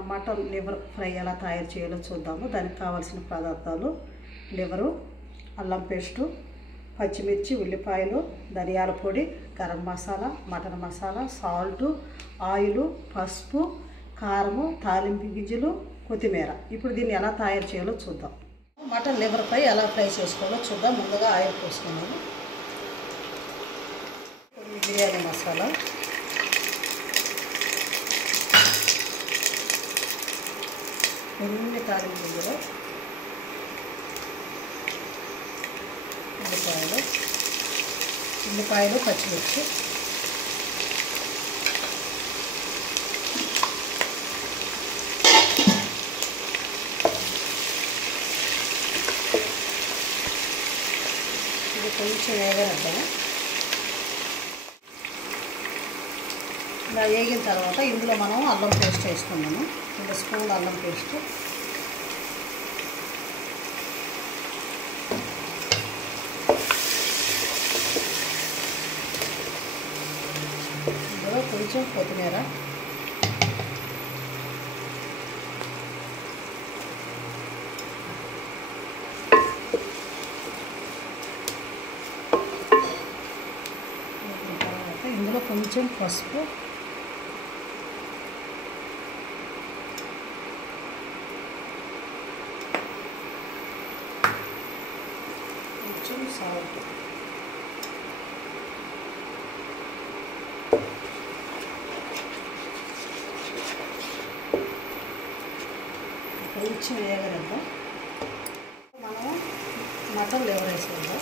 మనం mutton liver fry ఎలా తయారు చేయాలో చూద్దాము. దానికి కావాల్సిన పదార్థాలు: లివరు, అల్లం పేస్టు, పచ్చిమిర్చి, ఉల్లిపాయలు, ధనియాల పొడి, garam masala, mutton masala, salt, oil, పసుపు, కారము, తాలింపు గింజలు, కొత్తిమీర. ఇప్పుడు దీన్ని ఎలా తయారు చేయాలో చూద్దాం. మటన్ లివర్ ఫ్రై ఎలా ఫ్రై చేసుకోవాలో చూద్దాం. ముందుగా ఆయిల్ పోసుకున్నాము, కొన్ని బిర్యానీ మసాలా, కొన్ని తాలింపు గింజలు, ఉల్లిపాయలు, పచ్చిమిర్చి, ఇది కొంచెం వేగనిద్దాము. ఇలా వేగిన తర్వాత ఇందులో మనం అల్లం పేస్ట్ వేసుకున్నాము. 2 స్పూన్లు అల్లం పేస్ట్, ఇందులో కొంచెం కొత్తిమీర, ఇందులో కొంచెం పసుపు, కొంచెం సాల్ట్, కొంచెం వేగనిద్దాం. మనం మటన్ లివర్ వేసుకుందాం.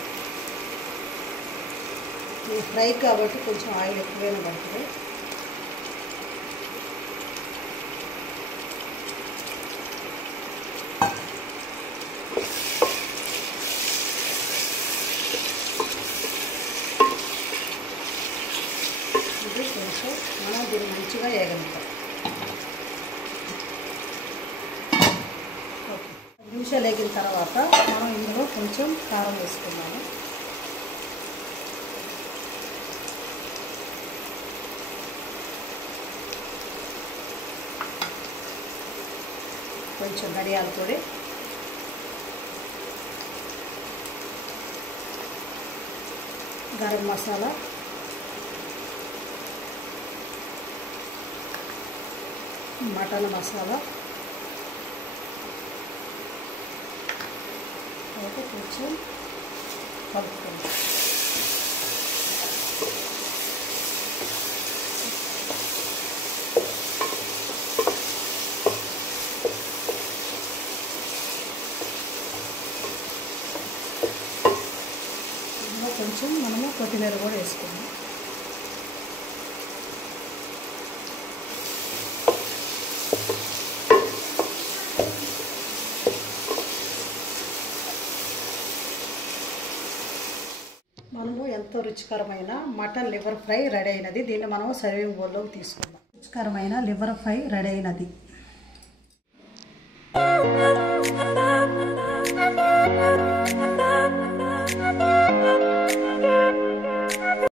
ఇది ఫ్రై కాబట్టి కొంచెం ఆయిల్ ఎక్కువైనా పడుతుంది. ఇది కొంచెం మనం దీన్ని మంచిగా వేగనిద్దాం. 10 నిమిషాలు వేగిన తర్వాత మనం ఇందులో కొంచెం కారం వేసుకున్నాము. కొంచెం ధనియాల పొడి, గరం మసాలా, మటన్ మసాలా, అయితే కొంచెం కలుపుకుందాం. కొంచెం మనము కొత్తిమీర కూడా వేసుకుందాం. మనము ఎంతో రుచికరమైన మటన్ లివర్ ఫ్రై రెడీ అయినది. దీన్ని మనం సర్వింగ్ బౌల్లోకి తీసుకుందాం. రుచికరమైన లివర్ ఫ్రై రెడీ అయినది.